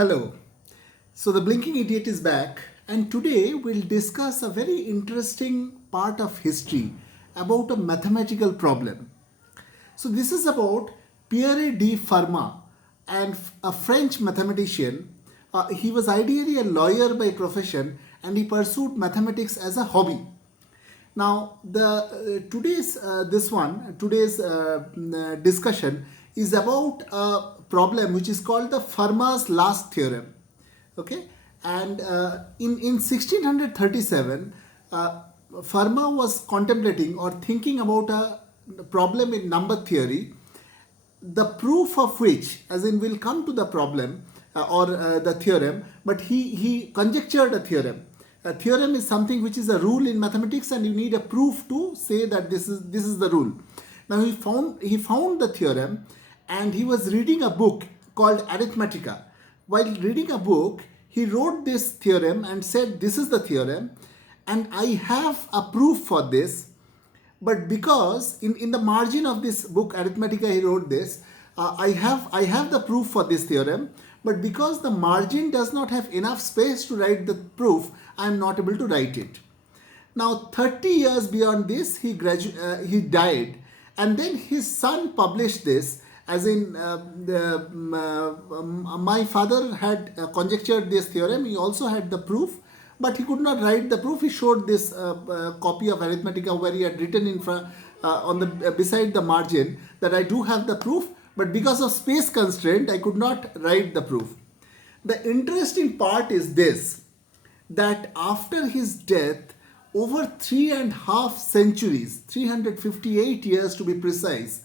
Hello. So the Blinking Idiot is back, and today we'll discuss a very interesting part of history about a mathematical problem. So this is about Pierre de Fermat, and a French mathematician. He was ideally a lawyer by profession, and he pursued mathematics as a hobby. Now, the today's this one today's discussion is about a problem which is called the Fermat's last theorem. Okay, and in 1637, Fermat was contemplating or thinking about a problem in number theory, the proof of which, as in we'll come to the problem or the theorem, but he conjectured a theorem. A theorem is something which is a rule in mathematics, and you need a proof to say that this is the rule. Now he found the theorem, and he was reading a book called Arithmetica. While reading a book, he wrote this theorem and said, this is the theorem, and I have a proof for this. But because in the margin of this book Arithmetica he wrote this, I have the proof for this theorem, but because the margin does not have enough space to write the proof, I am not able to write it. Now 30 years beyond this, he died, and then his son published this, as in my father had conjectured this theorem. He also had the proof, but he could not write the proof. He showed this copy of Arithmetica where he had written in front on the beside the margin that I do have the proof, but because of space constraint I could not write the proof. The interesting part is this, that after his death, over 3.5 centuries, 358 years to be precise,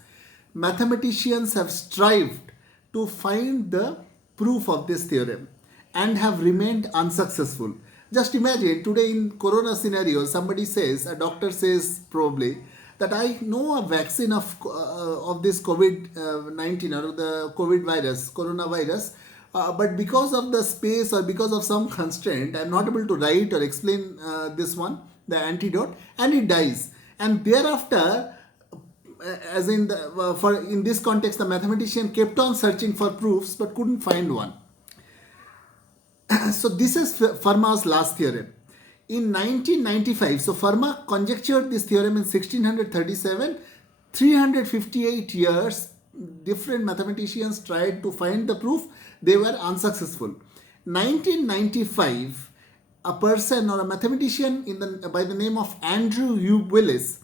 mathematicians have strived to find the proof of this theorem and have remained unsuccessful. Just imagine today in corona scenario, somebody says, a doctor says probably, that I know a vaccine of this COVID-19 or the COVID virus, coronavirus, but because of the space or because of some constraint, I am not able to write or explain this one, the antidote, and it dies. And thereafter, as in in this context, the mathematician kept on searching for proofs but couldn't find one. So this is Fermat's last theorem. In 1995, so Fermat conjectured this theorem in 1637. 358 years, different mathematicians tried to find the proof. They were unsuccessful. 1995, a person or a mathematician by the name of Andrew U. Willis,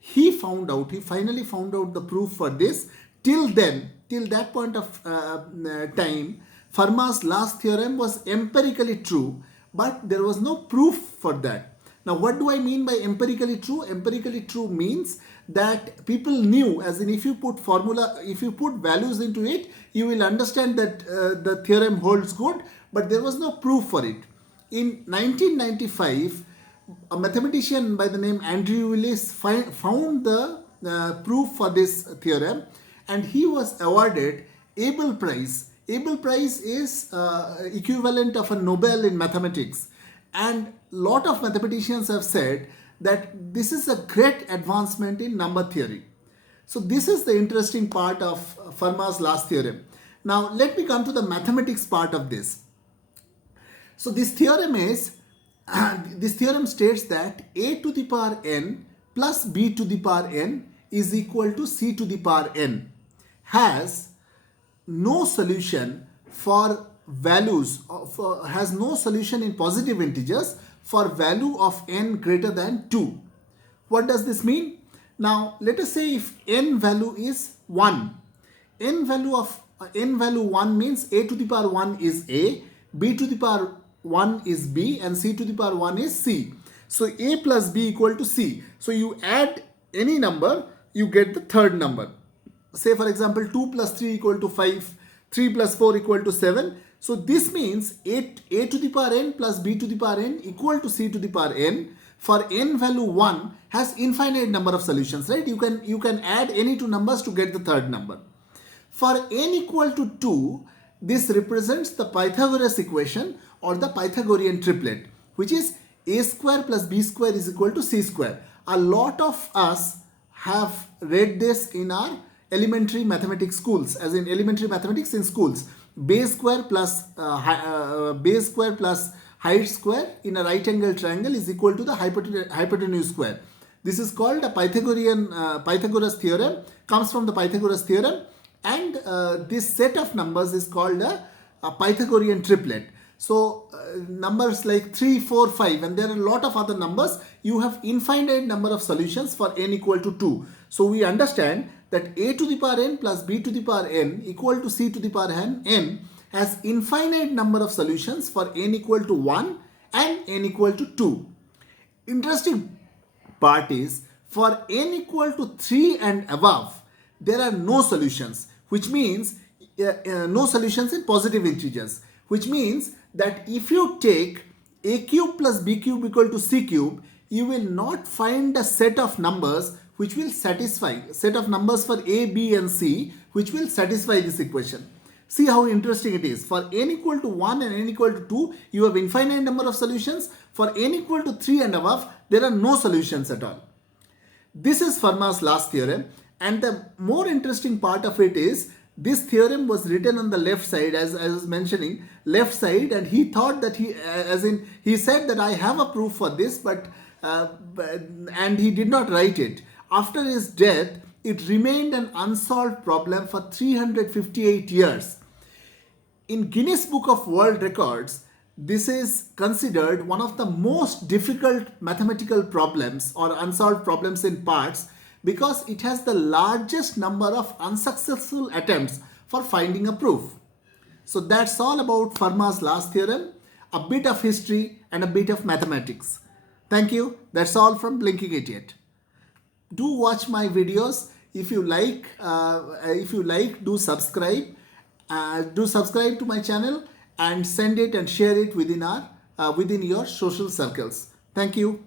he finally found out the proof for this. Till that point of time, Fermat's last theorem was empirically true, but there was no proof for that. Now, what do I mean by empirically true? Empirically true means that people knew, as in if you put values into it, you will understand that the theorem holds good, but there was no proof for it. In 1995, a mathematician by the name Andrew Willis found the proof for this theorem, and he was awarded Abel Prize. Abel Prize is equivalent of a Nobel in mathematics, and lot of mathematicians have said that this is a great advancement in number theory. So this is the interesting part of Fermat's last theorem. Now let me come to the mathematics part of this. So this theorem states that a to the power n plus b to the power n is equal to c to the power n has no solution for values has no solution in positive integers for value of n greater than 2. What does this mean? Now let us say if n value is 1, n value 1 means a to the power 1 is a, b to the power 1 is b, and c to the power 1 is c. So a plus b equal to c. So you add any number, you get the third number. Say for example 2 plus 3 equal to 5, 3 plus 4 equal to 7. So this means a to the power n plus b to the power n equal to c to the power n for n value 1 has infinite number of solutions, right? You can add any two numbers to get the third number. For n equal to 2, this represents the Pythagoras equation or the Pythagorean triplet, which is a square plus b square is equal to c square. A lot of us have read this in our elementary mathematics schools, as in elementary mathematics in schools. base square plus base square plus height square in a right angle triangle is equal to the hypotenuse square. This is called a Pythagoras theorem, comes from the Pythagoras theorem, and this set of numbers is called a Pythagorean triplet. So numbers like 3, 4, 5, and there are a lot of other numbers. You have infinite number of solutions for n equal to 2. So we understand that a to the power n plus b to the power n equal to c to the power n has infinite number of solutions for n equal to 1 and n equal to 2. Interesting part is for n equal to 3 and above, there are no solutions, which means no solutions in positive integers, which means that if you take a cube plus b cube equal to c cube, you will not find a set of numbers which will satisfy, set of numbers for a, b and c which will satisfy this equation. See how interesting it is. For n equal to 1 and n equal to 2, you have infinite number of solutions. For n equal to 3 and above, there are no solutions at all. This is Fermat's last theorem, and the more interesting part of it is this theorem was written on the left side, as I was mentioning, left side, and he thought that he said that I have a proof for this, and he did not write it. After his death, it remained an unsolved problem for 358 years. In Guinness Book of World Records, this is considered one of the most difficult mathematical problems or unsolved problems in parts, because it has the largest number of unsuccessful attempts for finding a proof. So that's all about Fermat's last theorem, a bit of history and a bit of mathematics. Thank you. That's all from Blinking Idiot. Do watch my videos. If you like, do subscribe. Do subscribe to my channel and send it and share it within your social circles. Thank you.